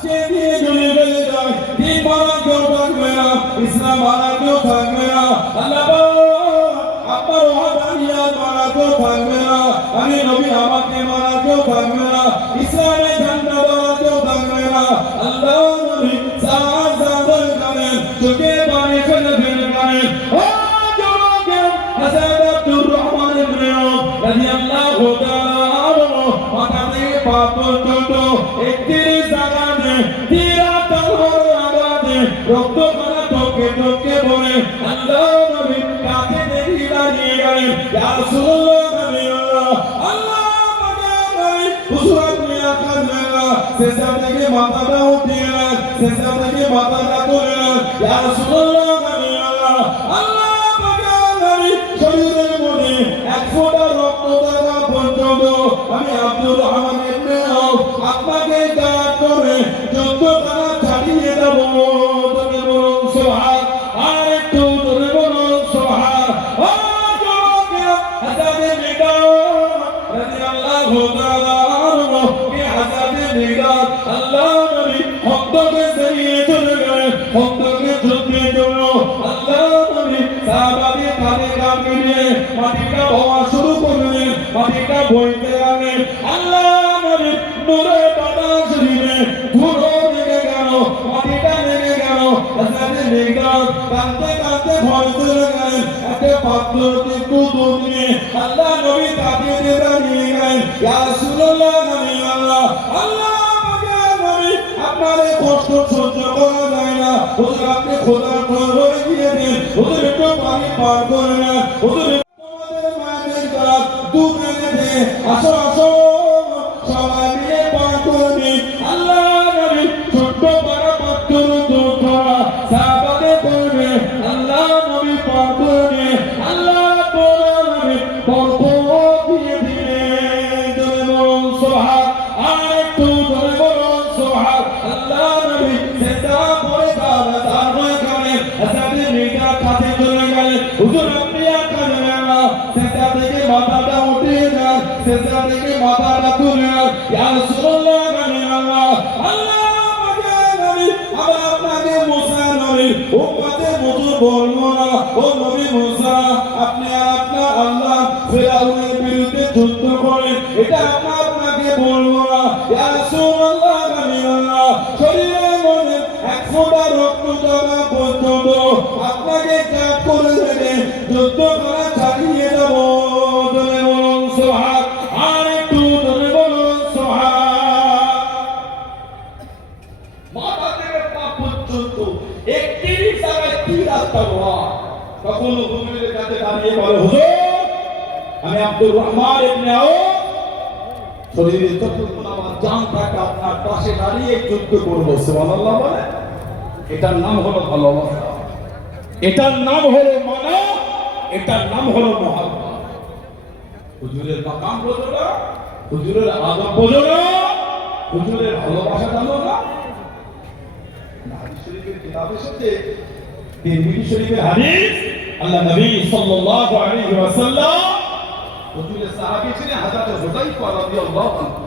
সে দিয়ে জ্বলে গেলে যায়, দিন মানা কেউ থাকবে না, ইসলাম মানা কেউ থাকবে না। আল্লাহ আপনার ওয়াদানিয়াত মানা কেউ থাকবে না, আমি নবী আমাকে মানা কেউ থাকবে না, ইসলামে ঝান্ডা দেওয়া কেউ থাকবে না। আল্লাহ নবী সাত জাদর করেন, চোখে পানি ফেলে ফেলে করেন। ও যুবকের হযরত আব্দুর রহমান ইবনে আওফ রাদিয়াল্লাহু তাআলা আনহু মাথা থেকে পা পর্যন্ত 31 জায়গাতে তীরা তলোয়ার আঘাতে রক্ত মারা টকে টকে পড়ে আল্লাহ নবী কাছে দেখি দাঁড়িয়ে গেলেন, ইয়া রাসূলুল্লাহ আল্লাহ পাকের হুজুর আপনি কাঁদবেন না, শেষা থেকে মাথাটা উঠিয়ে নেন, শেষা থেকে মাথাটা তুলে নেন, ইয়া রাসূলুল্লাহ আল্লাহ পাকের শরীরের মধ্যে এক ফোঁটা রক্ত থাকা পর্যন্ত আমি আব্দুর রহমান ইবনে আওফ আপনাকে গায়ে করে যুদ্ধ করা ছাড়িয়ে দেব। তুমি বলুন সুবহান, আর একটু তুমি বলুন সুবহান। ও যুবকেরা হাজারে মিটার রাদিয়াল্লাহু তাআলা আনহু কে হাজারে মিটার আল্লাহ নবী হককে জড়িয়ে চলে গেলেন, হককে যুদ্ধে জন্য আল্লাহ নবী সাহাবাদের কাঁধে কাঁধ মিলিয়ে মাটিটা হওয়া শুরু করলেন, মাটিটা বইতে লাগলেন। আল্লাহ নবী নূরে বাতাস দিলে ধুলো লেগে গেল, মাটিটা লেগে গেল, হাজারে মিটার কাঁদতে কাঁদতে ভয় চলে গেলেন। একটা পাথর একটু দূর নিয়ে আল্লাহ নবী তাকিয়ে দিয়ে দাঁড়িয়ে গেলেন, ইয়া রাসূলুল্লাহ আল্লাহ পাকের নবী আপনার এই কষ্ট সহ্য করা যায় না, হুজুর আপনি খোদার দরবারে গিয়ে দিন, হুজুর একটু পানি পার করে নেন, হুজুর তোমাদের মায়ের কাজ দুধ এনে দে, আসো আসো সবাই মিলে পার করে দিন। আল্লাহ নবী ছোট্ট পারা পাত্র দুধ ধরা সাহাবাকে করবে, আল্লাহ নবী পার করে আল্লাহ নবী বরকত দিয়ে দিলেন। জোরে বলুন সুবহান, আর একটু জোরে বলুন সুবহান। আল্লাহ নবী সেটা পড়ে কাঁদে, তারপরে কাঁদে, হাজারে মিটার কাছে চলে গেলেন, হুজুর আপনি আর কাঁদবেন না, সেটা থেকে মাথাটা উঠিয়ে নেন, সেটা থেকে মাথাটা তুলে নেন, ইয়া রাসূলুল্লাহ আল্লাহ পাকের নবী আবার আপনাকে মুসা নবী উম্মতের মতো বলবো না, ও নবী মুসা আপনি আর আপনার আল্লাহ ফিরআউনের বিরুদ্ধে যুদ্ধ করেন, এটা আপনাকে বলবো না, ইয়া রাসূলুল্লাহ আল্লাহ শরীরের মধ্যে এক ফোঁটা রক্ত জমা পর্যন্ত আপনাকে কাট করে দেবে, যুদ্ধ করা ছাড়িয়ে দেব। জোরে বলুন সুবহান, আর একটু জোরে বলুন সুবহান। মাথা থেকে পা পর্যন্ত 31 জায়গায় তীর তলোয়ার। তখন হুজুরের কাছে দাঁড়িয়ে বলে, হুজুর আমি আব্দুর রহমান ইবনে আওফ শরীরে যতক্ষণ আমার জান থাকে আপনার পাশে দাঁড়িয়ে যুদ্ধ করবো। সুবহানাল্লাহ বলে, এটার নাম হলো ভালোবাসা, এটার নাম হলো মানা, এটার নাম হলো মুহাব্বত। হুজুরের মাকাম বোঝো না, হুজুরের আদব বোঝো না, হুজুরের ভালোবাসা জানো না। হাদিস শরীফের কিতাব এসেছে, তিরমিজি শরীফের হাদিস, আল্লাহ নবী সাল্লাল্লাহু আলাইহি ওয়াসাল্লাম হুজুরের সাহাবী ছিলেন হযরত হুযায়ফা রাদিয়াল্লাহু আনহু।